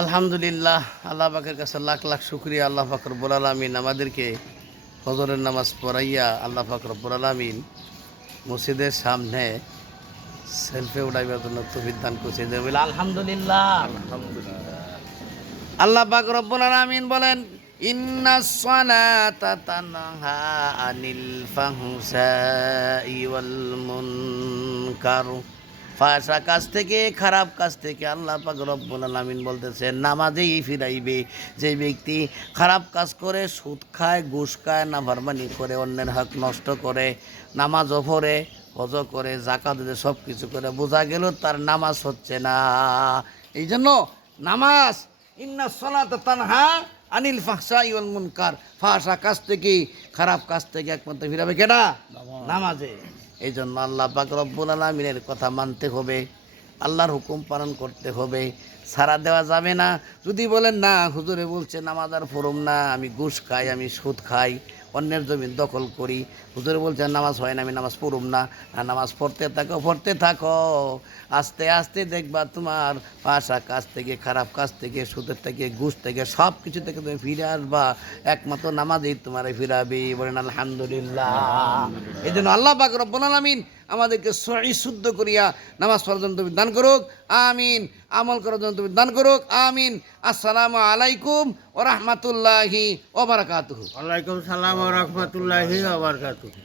আলহামদুলিল্লাহ, আল্লাহ পাকের কাছে লাখ লাখ শুকরিয়া। আল্লাহ পাক রব্বুল আলামিন আমাদেরকে ফজরের নামাজ পড়াইয়া আল্লাহ পাক রব্বুল আলামিন মসজিদের সামনে সেলফি উঠাইবার জন্য তৌফিক দান করছে। যে বলে আলহামদুলিল্লাহ। আল্লাহ পাক রব্বুল আলামিন বলেন, ইন্নাস সালাতা তানহা আনিল ফাহশাই ওয়াল মুনকার। ফাহশা কাজ থেকে, খারাপ কাজ থেকে আল্লাহ পাক রব্বুল আলামিন বলতেছেন নামাজেই ফিরাইবে। যে ব্যক্তি খারাপ কাজ করে, সুদ খায়, ঘুষ খায়, নাফরমানি করে, অন্যের হক নষ্ট করে, নামাজও পড়ে, হজ করে, যাকাত দেয়, সব কিছু করে, বোঝা গেল তার নামাজ হচ্ছে না। এই জন্য নামাজ, ইন্না সালাতা তানহা আনিল ফাহশাই ওয়াল মুনকার, ফাহশা কাজ থেকে, খারাপ কাজ থেকে একমাত্র ফিরাবে কেনা? নামাজে। এই জন্য আল্লাহ পাক রব্বুল আলামিনের কথা মানতে হবে, আল্লাহর হুকুম পালন করতে হবে, সারা দেওয়া যাবে না। যদি বলেন না হুজুরে বলছে নামাজ আর পড়ুম না, আমি ঘুষ খাই, আমি সুদ খাই, অন্যের জমি দখল করি, হুজুরে বলছে নামাজ হয় না, আমি নামাজ পড়ুম না। আর নামাজ পড়তে থাকো, আস্তে আস্তে দেখবা তোমার পাশা কাজ থেকে, খারাপ কাজ থেকে, সুদের থেকে, ঘুষ থেকে, সব কিছু থেকে তুমি ফিরে আসবা। একমাত্র নামাজেই তোমার ফিরাবে। বলেন আলহামদুলিল্লাহ। এই জন্য আল্লাহ পাক রব্বুল আলামিন আমাদেরকে সহি শুদ্ধ করিয়া নামাজ পড়ার জন্য তুমি দান করুক, আমিন। আমল করার জন্য তুমি দান করুক, আমিন। আসসালামু আলাইকুম ওয়া রাহমাতুল্লাহি ওয়া বারাকাতুহু। ওয়ালাইকুম সালাম ওয়া রাহমাতুল্লাহি ওয়া বারাকাতুহু।